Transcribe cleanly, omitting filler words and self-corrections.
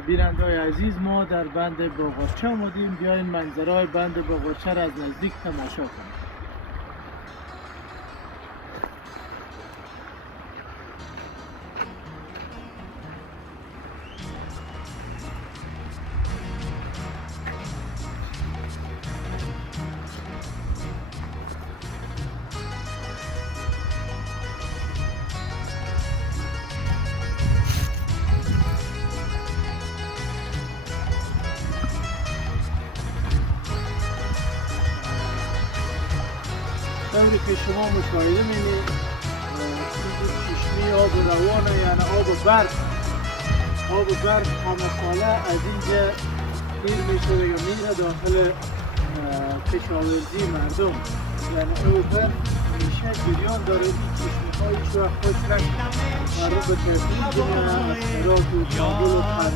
بیننده‌های عزیز، ما در بند باغارچه آمدیم. بیاین منظرهای بند باغارچه را از نزدیک تماشا کنیم. طوری که شما مشاهده می‌بینید چشمه آب روانه، یعنی آب برف. آب برف همساله از اینجا گیر میشه و میره داخل کشاورزی مردم. یعنی او برف همیشه جریان داره. این چشمه های هیچ وقت خشک نمیشه. مردم به ترتیب از خراب و کابل و